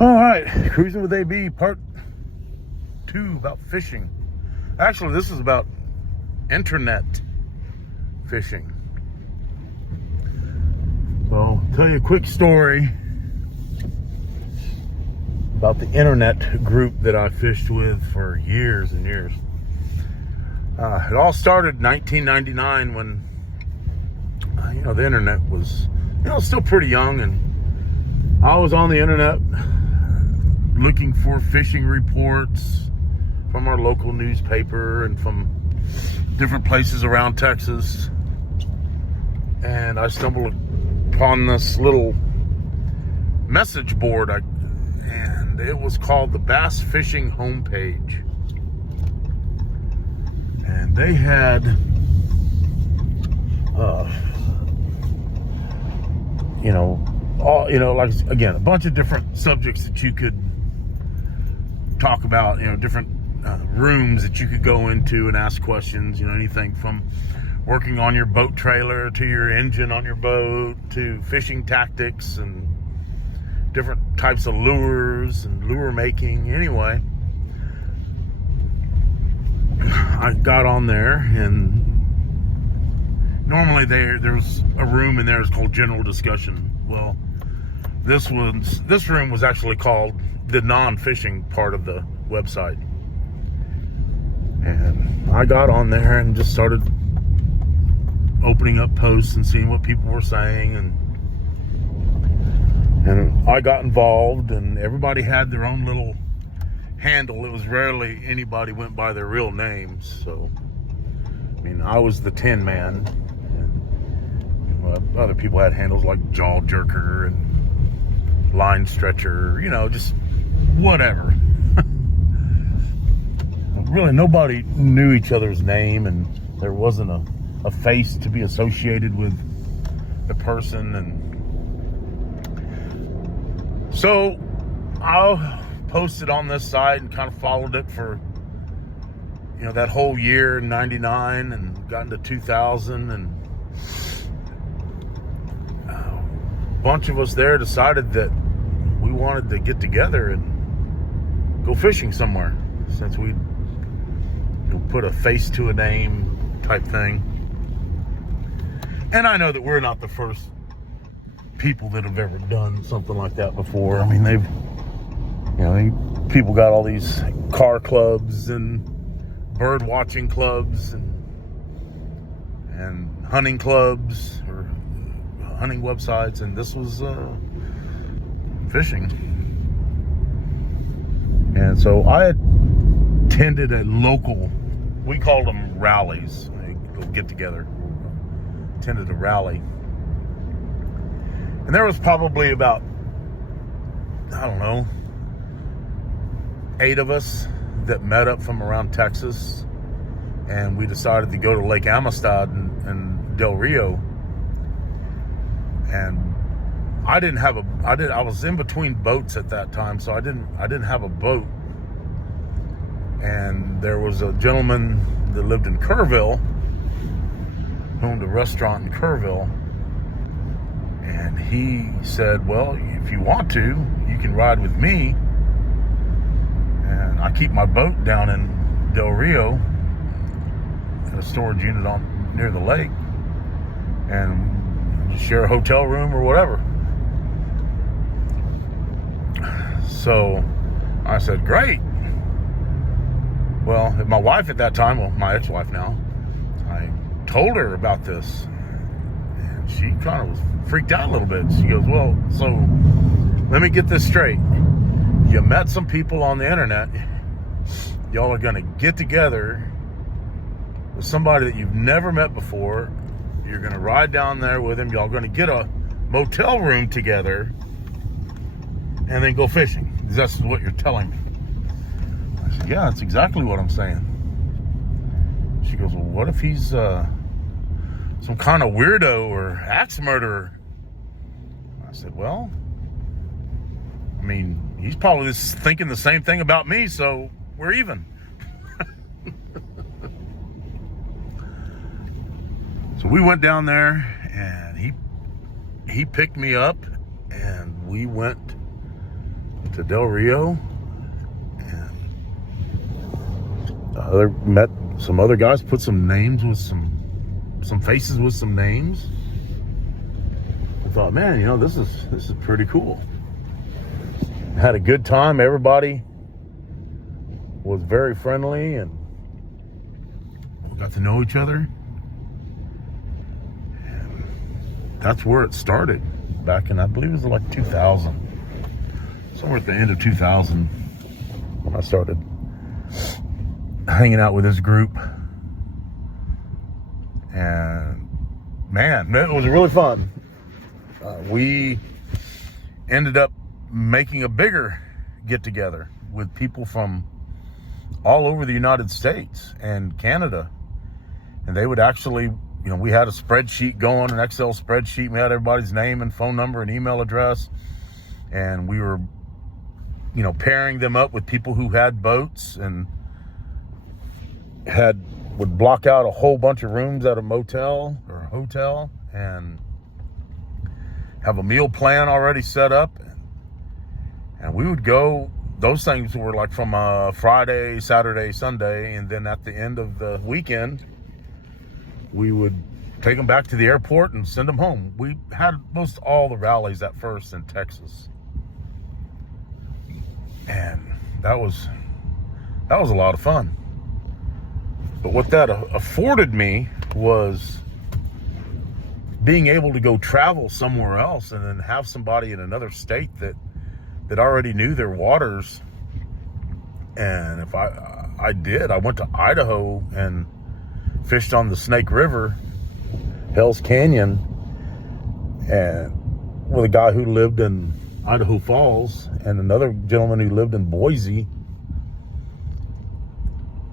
All right, Cruising with AB part 2 about fishing. Actually, this is about internet fishing. Well, I'll tell you a quick story about the internet group that I fished with for years and years. It all started in 1999 when, the internet was, still pretty young, and I was on the internet looking for fishing reports from our local newspaper and from different places around Texas. And I stumbled upon this little message board, and it was called the Bass Fishing Homepage. And they had like a bunch of different subjects that you could talk about, different rooms that you could go into and ask questions, anything from working on your boat trailer to your engine on your boat to fishing tactics and different types of lures and lure making. Anyway, I got on there, and normally there's a room in there that's called general discussion. Well, this room was actually called the non-fishing part of the website. And I got on there and just started opening up posts and seeing what people were saying, and I got involved, and everybody had their own little handle. It was rarely anybody went by their real names. So I was the Tin Man, and other people had handles like Jaw Jerker and Line Stretcher, just whatever. Really, nobody knew each other's name, and there wasn't a face to be associated with the person. And so I posted on this site and kind of followed it for that whole year in 99 and got into 2000, and a bunch of us there decided that we wanted to get together and go fishing somewhere, since we put a face to a name type thing. And I know that we're not the first people that have ever done something like that before. People got all these car clubs and bird watching clubs and hunting clubs or hunting websites, and this was fishing. And so I attended a local, we called them rallies, a get together, attended a rally. And there was probably about, 8 of us that met up from around Texas, and we decided to go to Lake Amistad and Del Rio. And I was in between boats at that time, so I didn't have a boat. And there was a gentleman that lived in Kerrville, owned a restaurant in Kerrville, and he said, well, if you want to, you can ride with me. And I keep my boat down in Del Rio in a storage unit near the lake, and just share a hotel room or whatever. So I said, great. Well, my wife at that time, my ex-wife now, I told her about this, and she kind of was freaked out a little bit. She goes, well, so let me get this straight. You met some people on the internet. Y'all are going to get together with somebody that you've never met before. You're going to ride down there with him. Y'all going to get a motel room together and then go fishing. That's what you're telling me. I said, yeah, that's exactly what I'm saying. She goes, well, what if he's some kind of weirdo or axe murderer? I said, well, he's probably just thinking the same thing about me, so we're even. So we went down there, and he picked me up, and we went to Del Rio, and met some other guys, put some names with some faces with some names. I thought, man, this is pretty cool. Had a good time. Everybody was very friendly, and we got to know each other. And that's where it started, back in, I believe it was like 2000. Somewhere at the end of 2000, when I started hanging out with this group. And man, it was really fun. We ended up making a bigger get together with people from all over the United States and Canada. And they would actually, we had a spreadsheet going, an Excel spreadsheet. We had everybody's name and phone number and email address. And we were, pairing them up with people who had boats, and would block out a whole bunch of rooms at a motel or a hotel and have a meal plan already set up. And we would go, those things were like from Friday, Saturday, Sunday. And then at the end of the weekend, we would take them back to the airport and send them home. We had most all the rallies at first in Texas. And that was a lot of fun. But what that afforded me was being able to go travel somewhere else and then have somebody in another state that already knew their waters. And if I went to Idaho and fished on the Snake River, Hell's Canyon, and with a guy who lived in Idaho Falls and another gentleman who lived in Boise,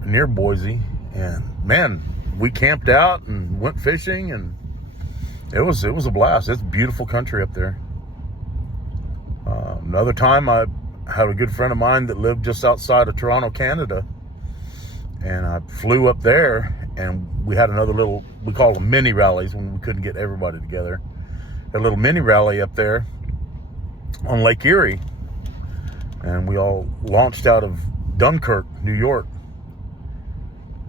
near Boise. And man, we camped out and went fishing, and it was a blast. It's beautiful country up there. Another time, I had a good friend of mine that lived just outside of Toronto, Canada, and I flew up there, and we had another little, we call them mini rallies when we couldn't get everybody together. A little mini rally up there on Lake Erie, and we all launched out of Dunkirk, New York.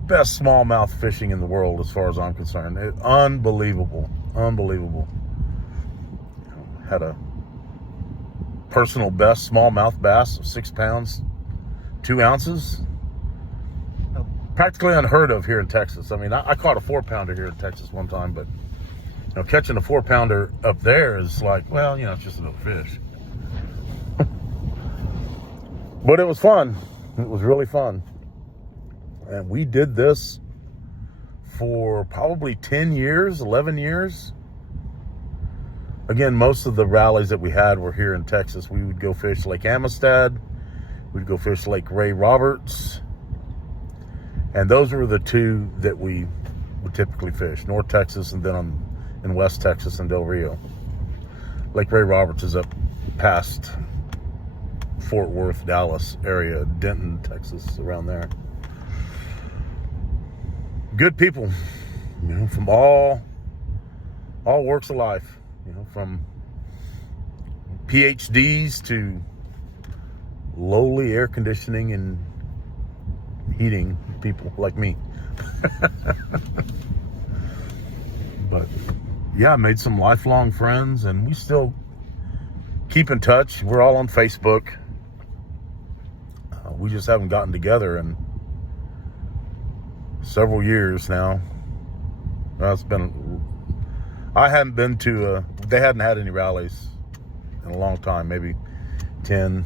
Best smallmouth fishing in the world, as far as I'm concerned. Unbelievable. Had a personal best smallmouth bass of 6 pounds, 2 ounces. Practically unheard of here in Texas. I mean, I caught a 4-pounder here in Texas one time, but catching a 4-pounder up there is like, well, it's just another fish. But it was fun. It was really fun. And we did this for probably 10 years, 11 years. Again, most of the rallies that we had were here in Texas. We would go fish Lake Amistad. We'd go fish Lake Ray Roberts. And those were the two that we would typically fish. North Texas, and then in West Texas and Del Rio. Lake Ray Roberts is up past Fort Worth, Dallas area, Denton, Texas, around there. Good people, from all walks of life, from PhDs to lowly air conditioning and heating people like me. But yeah, I made some lifelong friends, and we still keep in touch. We're all on Facebook. We just haven't gotten together in several years now. I hadn't been to, they hadn't had any rallies in a long time, maybe 10,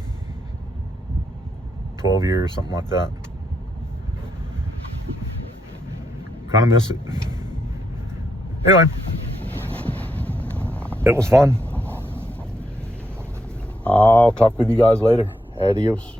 12 years, something like that. Kind of miss it. Anyway, it was fun. I'll talk with you guys later. Adios.